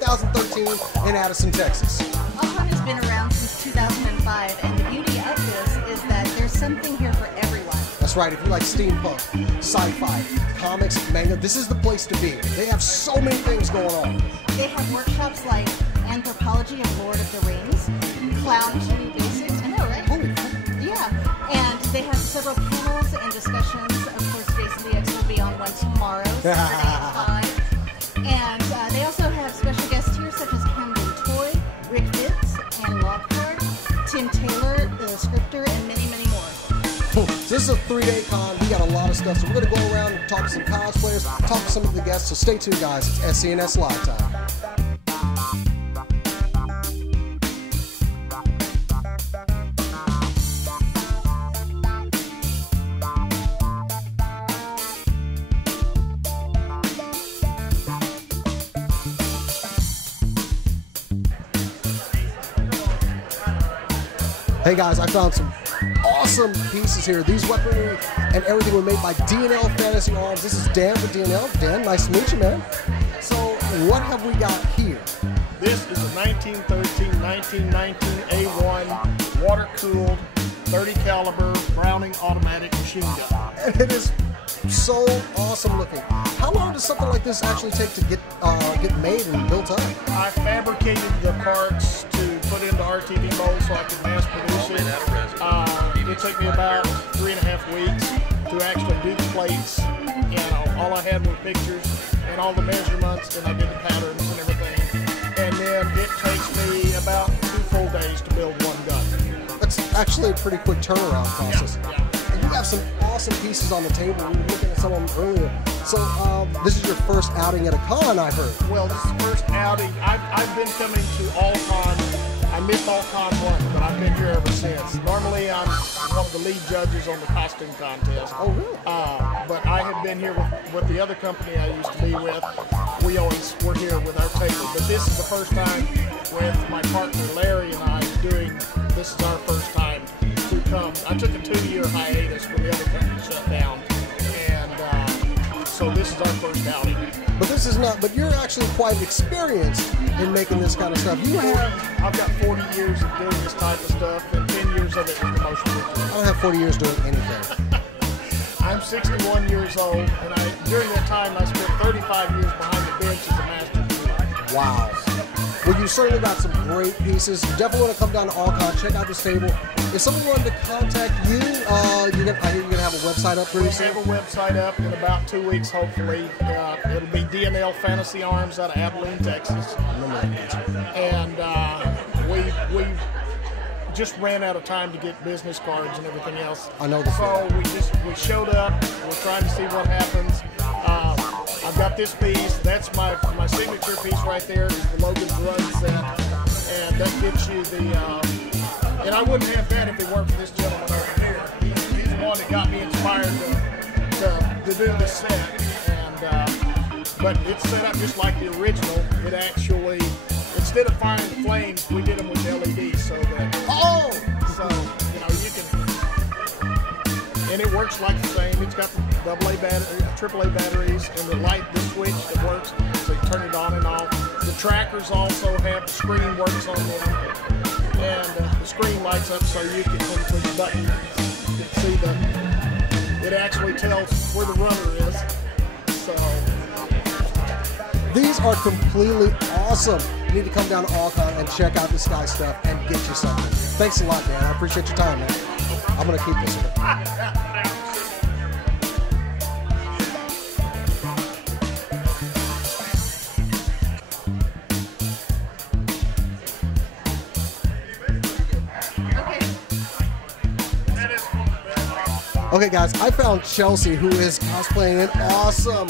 2013 in Addison, Texas. All-Con has been around since 2005, and the beauty of this is that there's something here for everyone. That's right, if you like steampunk, sci-fi, comics, manga, this is the place to be. They have so many things going on. They have workshops like Anthropology of Lord of the Rings, Clown Shoe Basics, I know, right? Holy cow. Yeah, and they have several panels and discussions. Of course, Jason DX will be on one tomorrow, Saturday at 5. And they also have special guests here such as Camden Toy, Rick Fitz, and Lockhart, Tim Taylor, the scripter, and many, many more. So this is a 3-day con. We got a lot of stuff. So we're going to go around and talk to some cosplayers, talk to some of the guests. So stay tuned, guys. It's SCNS Live Time. Hey guys, I found some awesome pieces here. These weaponry and everything were made by D&L Fantasy Arms. This is Dan with D&L. Dan, nice to meet you, man. So, what have we got here? This is a 1913-1919 A1 water-cooled 30 caliber Browning automatic machine gun. And it is so awesome looking. How long does something like this actually take to get made and built up? I fabricated the parts to put into RTV molds so I could mass produce it. It took me about 3.5 weeks to actually do the plates. You know, all I had were pictures and all the measurements, and I did the patterns and everything. And then it takes me about 2 full days to build one gun. That's actually a pretty quick turnaround process. Yeah. And you have some awesome pieces on the table. We were looking at some of them earlier. So this is your first outing at a con, I've heard. Well, this is the first outing. I've been coming to All-Con. I missed All-Con once, but I've been here ever since. Normally, I'm one of the lead judges on the costume contest. Oh, really? But I have been here with the other company I used to be with. We always were here with our table. But this is the first time with my partner Larry and I doing. This is our first time to come. I took a 2-year hiatus when the other company shut down, and so this is our first outing. But this is not. But you're actually quite experienced in making this kind of stuff. You have. I've got 40 years of doing this type of stuff, and 10 years of it with promotion. I don't have 40 years doing anything. I'm 61 years old, and during that time I spent 35 years behind the bench as a master jeweler. Wow. Well, you certainly got some great pieces. You definitely want to come down to All-Con, check out this table. If someone wanted to contact you, I hear you're going to have a website up pretty soon. We'll have a website up in about 2 weeks, hopefully. It'll be D&L Fantasy Arms out of Abilene, Texas. And we just ran out of time to get business cards and everything else. I know the So we showed up. We're trying to see what happens. I've got this piece. That's my signature piece right there. Is the Logan's Run set, and that gives you the. And I wouldn't have that if it weren't for this gentleman over here. He's the one that got me inspired to do this set. And but it's set up just like the original. It actually, instead of firing the flames, we did them with LEDs, so that you know you can. And it works like the same. It's got the AA battery, AAA batteries, and the light, the switch that works, so you turn it on and off. The trackers also have the screen works on them, and the screen lights up so you can click the button. You can see it actually tells where the runner is. So these are completely awesome. You need to come down to All-Con and check out this guy's stuff and get you something. Thanks a lot, Dan. I appreciate your time, man. I'm going to keep this one. Okay, guys, I found Chelsea, who is cosplaying an awesome.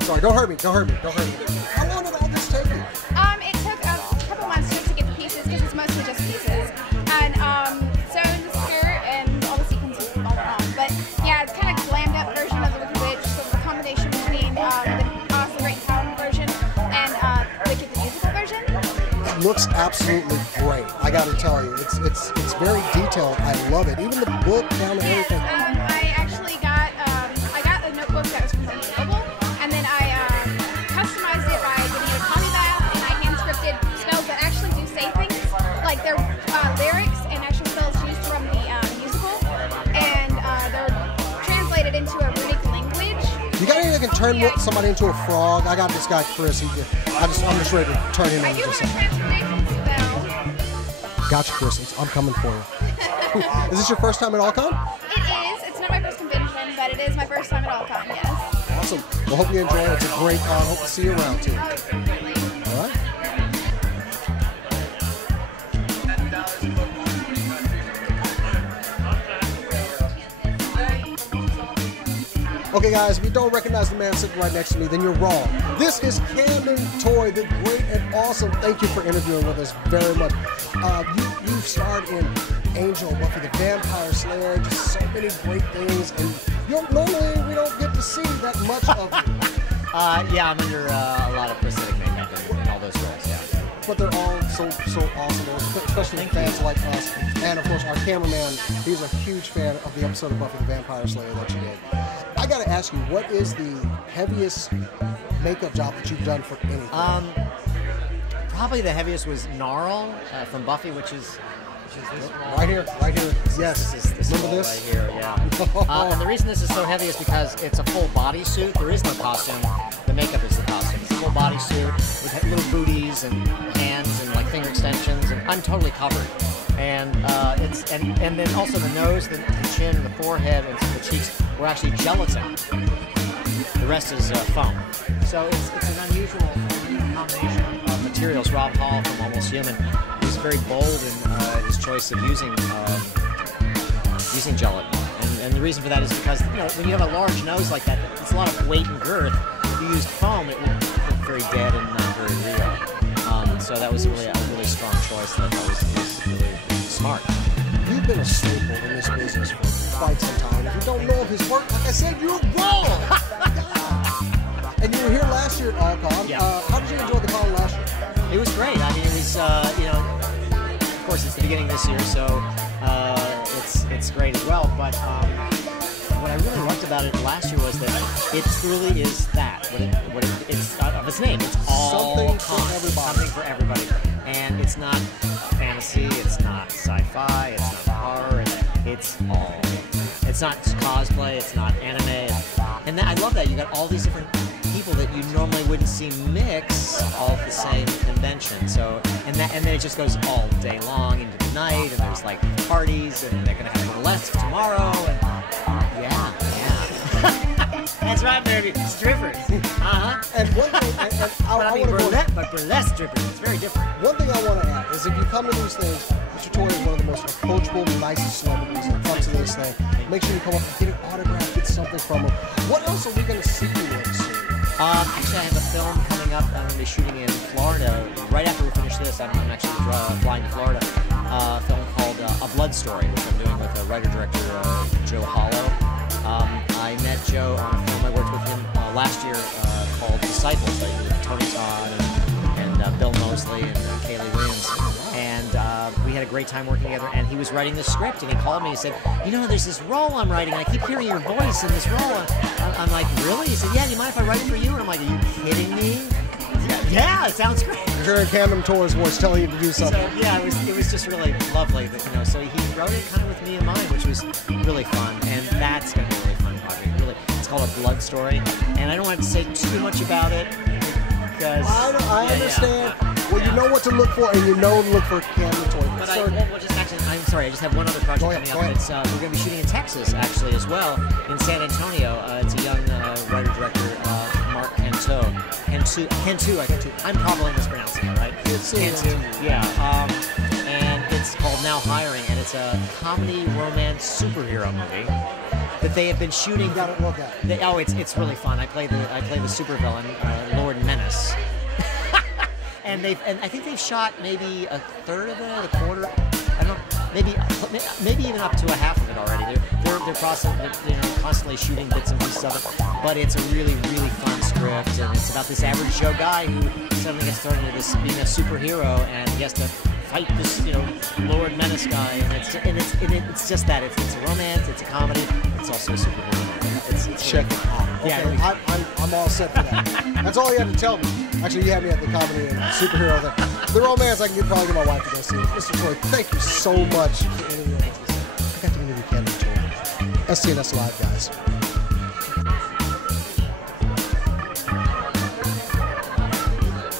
Sorry, don't hurt me. Don't hurt me. Don't hurt me. How long did all this take you? It took a couple months just to get the pieces because it's mostly just pieces, and sewing the skirt and all the sequences all along. But yeah, it's kind of glammed up version of the Wicked Witch, so it's a combination between the Awesome Great Town version and Wicked the musical version. It looks absolutely great. I got to tell you, it's very detailed. I love it. Even the book down to everything. I actually got a notebook that was from Home Global, and then I customized it by getting a turn somebody into a frog? I got this guy Chris. I'm just ready to turn him I do into have something. transportation, though. Gotcha, Chris. I'm coming for you. Is this your first time at Alcon? It is. It's not my first convention, but it is my first time at Alcon, yes. Awesome. Well, hope you enjoy it. It's a great con. Hope to see you around too. Oh, definitely. All right. Okay, guys, if you don't recognize the man sitting right next to me, then you're wrong. This is Camden Toy, the great and awesome. Thank you for interviewing with us very much. You've starred in Angel, Buffy the Vampire Slayer, just so many great things, and normally we don't get to see that much of you. Yeah, I'm under a lot of prosthetic makeup in all those roles, yeah. But they're all so awesome, especially fans like us. And of course, our cameraman, he's a huge fan of the episode of Buffy the Vampire Slayer that you did. I gotta ask you, what is the heaviest makeup job that you've done for anything? Probably the heaviest was Gnarl from Buffy, which is this one. Right here. Yes. This Remember roll this? right here, yeah. And the reason this is so heavy is because it's a full bodysuit. There is no costume. The makeup is the costume. It's a full bodysuit with little booties and hands and like finger extensions, and I'm totally covered. And and then also the nose, the chin, and the forehead, and the cheeks were actually gelatin. The rest is foam. So it's an unusual combination of materials. Rob Hall from Almost Human was very bold in his choice of using gelatin. And the reason for that is because when you have a large nose like that, it's a lot of weight and girth. If you used foam, it would look very dead and not very real. So that was a really strong choice that I thought was really smart. You've been a staple in this business for quite some time. If you don't know of his work, like I said, you're wrong. And you were here last year at Alcon. Yeah. How did you enjoy the con last year? It was great. I mean, it was of course it's the beginning of this year, so it's great as well. But what I really liked about it last year was that it truly is that. It's of its name. It's all something for everybody. Something for everybody. And it's not fantasy. It's not sci-fi. It's not horror. It's all. It's not cosplay. It's not anime. And I love that you got all these different people that you normally wouldn't see mix all at the same convention. So and then it just goes all day long into the night, and there's like parties, and they're gonna have burlesque tomorrow. And yeah. That's right, baby. Strippers. And one thing, I want to but burlesque strippers. It's very different. One thing I want to add is if you come to these things, Mr. Toy is one of the most approachable, nicest celebrities that comes to this thing. Make sure you come up and get an autograph, get something from him. What else are we going to see you in soon? Actually, I have a film coming up. I'm going to be shooting in Florida. Right after we finish this, I'm actually flying to Florida. A film called A Blood Story, which I'm doing with writer-director Joe Hollow. I met Joe on a film I worked with him last year called Disciples, with Tony Todd and Bill Mosley and Kaylee Williams. And we had a great time working together, and he was writing the script, and he called me and said, there's this role I'm writing, and I keep hearing your voice in this role. I'm like, really? He said, yeah, do you mind if I write it for you? And I'm like, are you kidding me? Yeah, it sounds great. You're hearing Camden Toy's voice telling you to do something. So, yeah, it was just really lovely that, so he wrote it kind of with me in mind, which was really fun, and that's going to be a really fun project. Really, it's called A Blood Story, and I don't want to say too much about it because I understand. Yeah. Well, you know what to look for, and you know to look for Camden Toy. But I'm sorry, I just have one other project coming up. It's we're going to be shooting in Texas actually as well, in San Antonio. It's a young writer-director, Mark Cantu. I'm probably mispronouncing it, right? Cantu. Yeah. And it's called Now Hiring, and it's a comedy romance superhero movie that they have been shooting. You got it look at. It's really fun. I play the supervillain, Lord Menace. And I think they've shot maybe a third of it, a quarter. I don't know, maybe even up to a half of it already. They're constantly shooting bits and pieces of it. But it's a really, really fun script, and it's about this average Joe guy who suddenly gets thrown into this being a superhero, and he has to fight this, Lord Menace guy. And it's just that. It's a romance. It's a comedy. It's also a superhero. It's check it out. Okay, yeah, I'm all set for that. That's all you had to tell me. Actually, you had me at the comedy and superhero thing. The romance, I can probably get my wife to go see. Mr. Troy, thank you so much for interviewing us. I got to interview Camden Toy. SCNS Live, guys.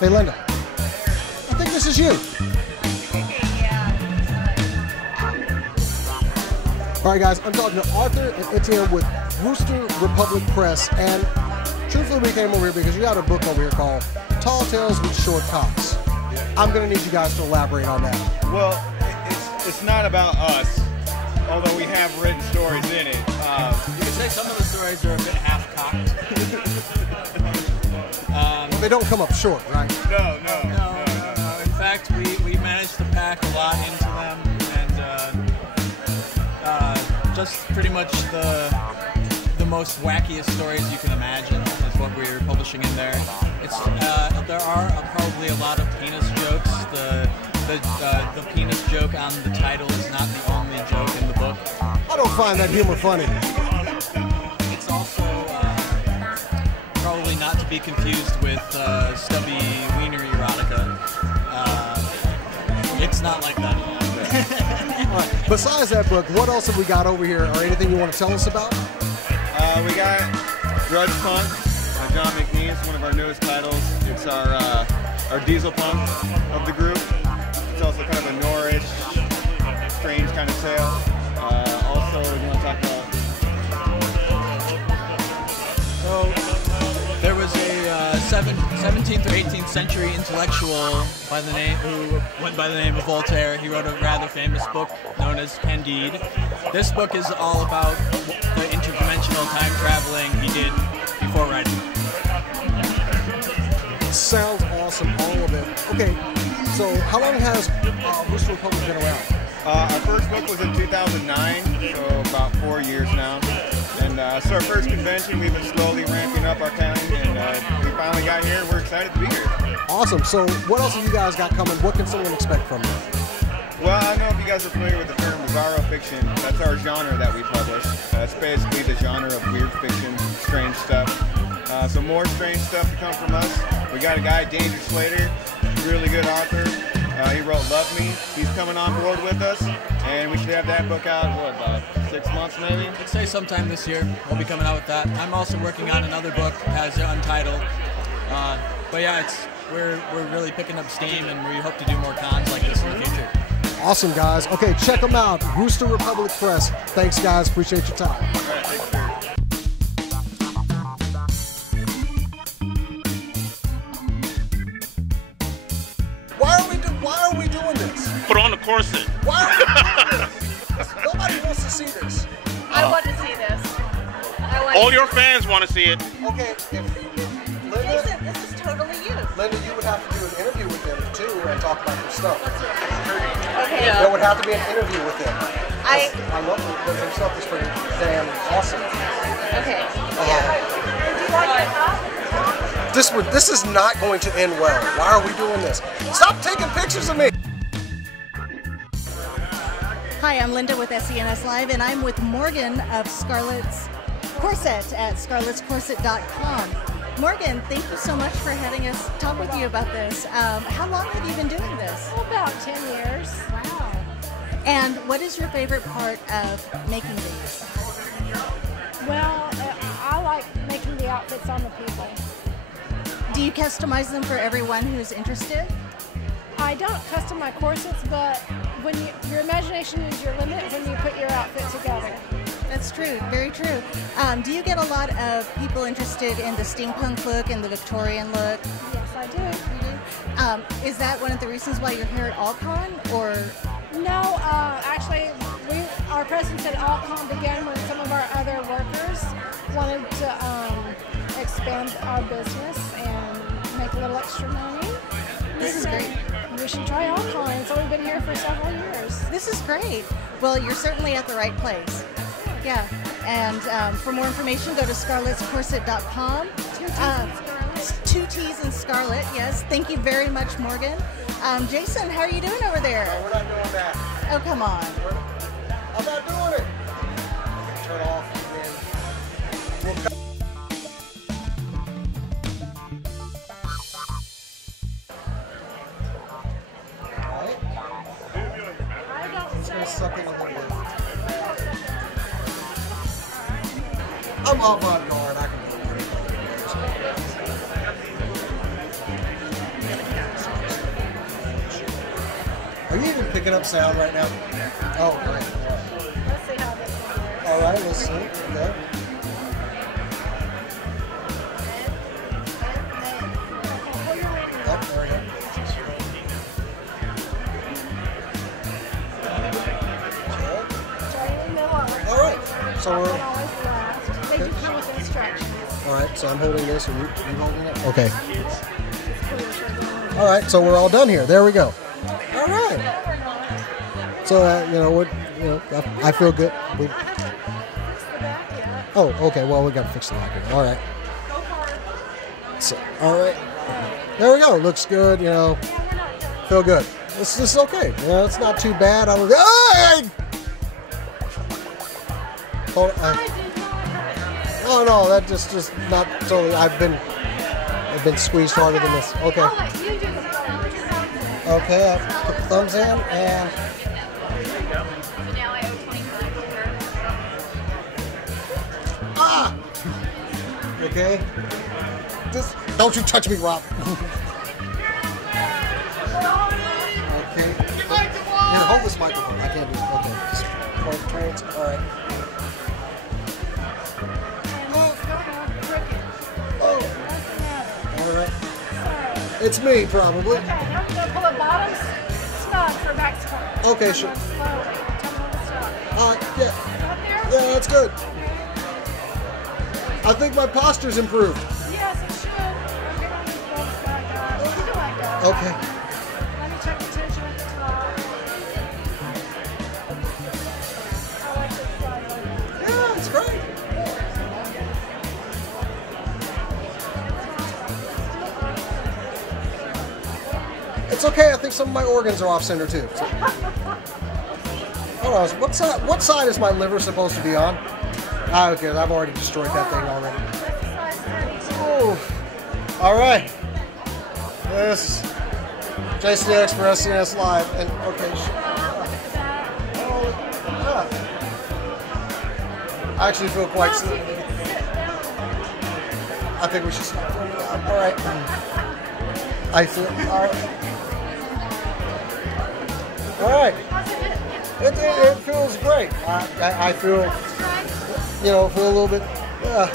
Hey, Linda. I think this is you. All right, guys, I'm talking to Arthur and Etienne with Rooster Republic Press, and truthfully, we came over here because you got a book over here called Tall Tales with Short Cocks. I'm going to need you guys to elaborate on that. Well, it's not about us, although we have written stories in it. You could say some of the stories are a bit half-cocked. They don't come up short, right? No. In fact, we managed to pack a lot into them, and just pretty much the most wackiest stories you can imagine is what we're publishing in there. There are probably a lot of penis jokes. The penis joke on the title is not the only joke in the book. I don't find that humor funny. It's also probably not to be confused with stubby wiener erotica. It's not like that. All right. Besides that book, what else have we got over here, or anything you want to tell us about? We got Grudge Punk by John McNeese, one of our newest titles. It's our diesel punk of the group. It's also kind of a Norrish, strange kind of tale. Also, you want to talk about? There was a 17th or 18th century intellectual who went by the name of Voltaire. He wrote a rather famous book known as Candide. This book is all about the interdimensional time traveling he did before writing. Sounds awesome, all of it. Okay, so how long has Rooster Republic been around? Our first book was in 2009, so about 4 years now. And so our first convention, we've been slowly ramping up our time, and we finally got here. We're excited to be here. Awesome. So what else have you guys got coming? What can someone expect from you? Well, I don't know if you guys are familiar with the term bizarro fiction. That's our genre that we publish. That's basically the genre of weird fiction, strange stuff. So more strange stuff to come from us. We got a guy, Danger Slater, really good author. He wrote Love Me. He's coming on board with us, and we should have that book out, what, about 6 months maybe? I'd say sometime this year we'll be coming out with that. I'm also working on another book as Untitled. But yeah, we're really picking up steam, and we hope to do more cons like this in the future. Awesome, guys. Okay, check them out. Rooster Republic Press. Thanks, guys. Appreciate your time. All right, thanks, sir. Why are we doing this? Put on the corset. Why are we doing this? Nobody wants to see this. I want to see this. All your fans want to see it. Okay, Linda, Jason, this is totally you. Linda, you would have to do an interview with them too and talk about your stuff. Okay. There would have to be an interview with them. I love it because their stuff is pretty damn awesome. okay. Yeah. Do you like it, huh? This is not going to end well. Why are we doing this? Stop taking pictures of me. Hi, I'm Linda with SCNS Live, and I'm with Morgan of Scarlet's Corset at scarletscorset.com. Morgan, thank you so much for having us talk with you about this. How long have you been doing this? About 10 years. Wow. And what is your favorite part of making these? Well, I like making the outfits on the people. Do you customize them for everyone who's interested? I don't custom my corsets, but when your imagination is your limit when you put your outfit together. That's true, very true. Do you get a lot of people interested in the steampunk look and the Victorian look? Yes, I do. You do? Is that one of the reasons why you're here at Allcon, or? No, actually, our presence at Allcon began when some of our other workers wanted to expand our business and make a little extra money. This is great. We should try Allcon, so we've been here for several years. This is great. Well, you're certainly at the right place. Yeah, and for more information, go to scarletscorset.com. 2 T's in Scarlet, yes. Thank you very much, Morgan. Jason, how are you doing over there? We're not doing that. Oh, come on. I'm not doing it. Turn off again. We'll cut. Suck it a little bit. I'm avant-garde. I can do it. picking up sound right now. Oh, great. Let's see how this one All right, let's see. Okay. Oh, there we go. All right. So we're. They do come with instructions. All right. So I'm holding this, and you holding it. Okay. All right. So we're all done here. There we go. All right. So I feel good. Oh, okay. Well, we got to fix the back here. All right. So, all right. There we go. Looks good. Feel good. This is okay. It's not too bad. I was. Oh no, that just not totally. I've been squeezed harder than this. Okay. Okay, I put the thumbs in and. Ah. Okay. Just don't you touch me, Rob. Okay. Here, hold this microphone. I can't do it. Okay. Just point towards. All right. All right. It's me, probably. Okay, I'm going to pull the bottom snug for back squat. Okay, sure. Slowly. Tell me when to stop. All right, yeah. Right there? Yeah, that's good. I think my posture's improved. Yes, it should. I'll get on these bolts back up. You can let go. Okay. Let me check the tension at the top. I like this side. Yeah, it's great. It's okay. I think some of my organs are off center too. So. Hold on. What side is my liver supposed to be on? Ah, okay. I've already destroyed that thing already. Oh. All right. This JCX for SCNS Live. And okay. I actually feel quite sleepy. I think we should stop. All right. I feel all right. All right. It feels great. I feel, feel a little bit. Yeah.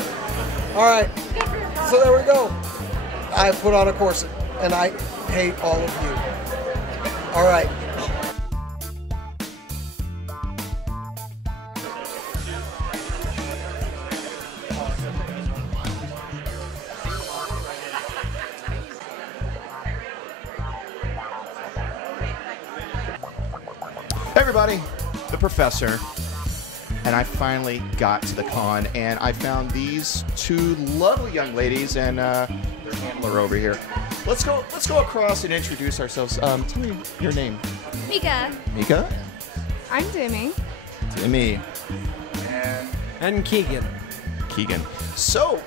All right. So there we go. I put on a corset, and I hate all of you. All right. Hey everybody, the professor, and I finally got to the con, and I found these two lovely young ladies and their handler over here. Let's go across and introduce ourselves. Tell me your name. Mika. Mika. I'm Demi. Demi. And Keegan. Keegan. So,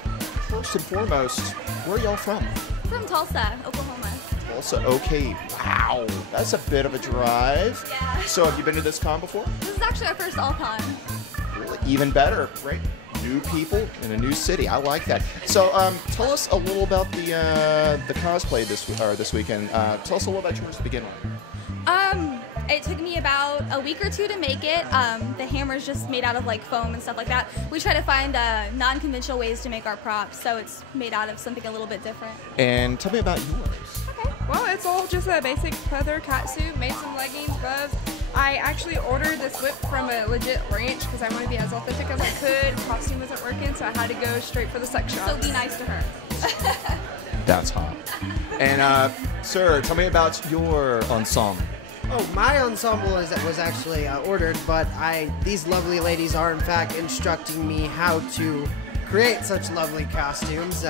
first and foremost, where are y'all from? From Tulsa, Oklahoma. Tulsa. Okay. Wow, that's a bit of a drive. Yeah. So, have you been to this con before? This is actually our first all-con. Really? Even better, right? New people in a new city. I like that. So, tell us a little about the cosplay this weekend. Tell us a little about yours to begin with. It took me about a week or two to make it. The hammer's just made out of like foam and stuff like that. We try to find non-conventional ways to make our props, so it's made out of something a little bit different. And tell me about yours. Okay. Well, it's all just a basic leather catsuit, made some leggings, gloves. I actually ordered this whip from a legit ranch because I want to be as authentic as I could. Costume wasn't working, so I had to go straight for the sex shop. So be nice to her. That's hot. And, sir, tell me about your ensemble. Oh, my ensemble was actually ordered, but these lovely ladies are in fact instructing me how to create such lovely costumes.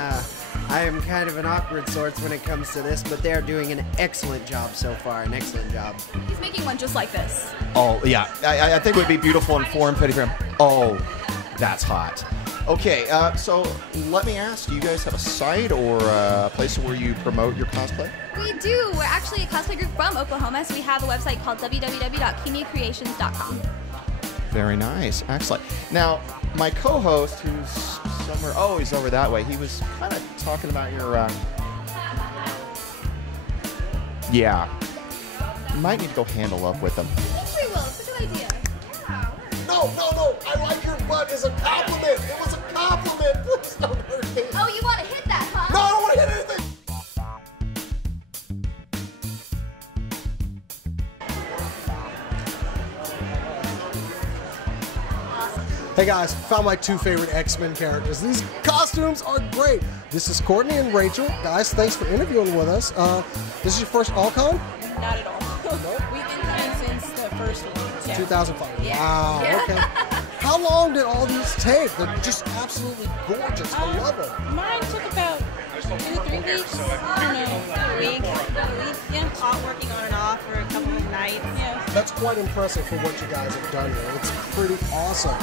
I am kind of an awkward sort when it comes to this, but they're doing an excellent job so far, an excellent job. He's making one just like this. Oh, yeah. I think it would be beautiful and form-fitting for him. Oh, that's hot. Okay, so let me ask, do you guys have a site or a place where you promote your cosplay? We do. We're actually a cosplay group from Oklahoma, so we have a website called www.kimiacreations.com. Very nice. Excellent. Now, my co-host, who's somewhere, oh, he's over that way, he was kind of talking about your, yeah. might need to go handle up with them. I think we will. It's a good idea. No, no, no. I like your butt is a compliment. It was a compliment. Please don't hurt me. Oh, you want to hit that, huh? No, I don't want to hit anything. Hey guys, found my two favorite X-Men characters. These costumes are great. This is Courtney and Rachel. Guys, thanks for interviewing with us. This is your first All-Con? Not at all. We've been coming since the first one. Yeah. 2005. Yeah. Wow, Yeah. okay. How long did all these take? They're just absolutely gorgeous. I love it. Mine took about 2 to 3 weeks. I don't know, a week. Yeah. All working on and off for a couple of nights. Yeah. That's quite impressive for what you guys have done here. It's pretty awesome.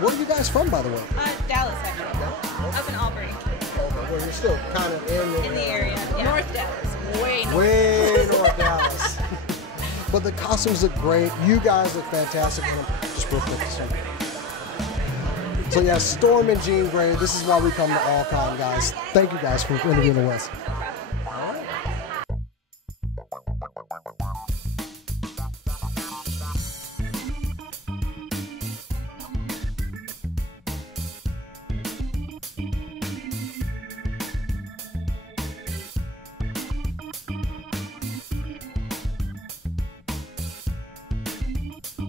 Where are you guys from, by the way? Dallas, actually. Up in Aubrey. Okay, well, you're still kind of In the area. Yeah. North Dallas. Way north. Way North Dallas. But the costumes look great. You guys look fantastic in them. Just real quick. So yeah, Storm and Jean Grey. This is why we come to All-Con, guys. Thank you guys for interviewing with us.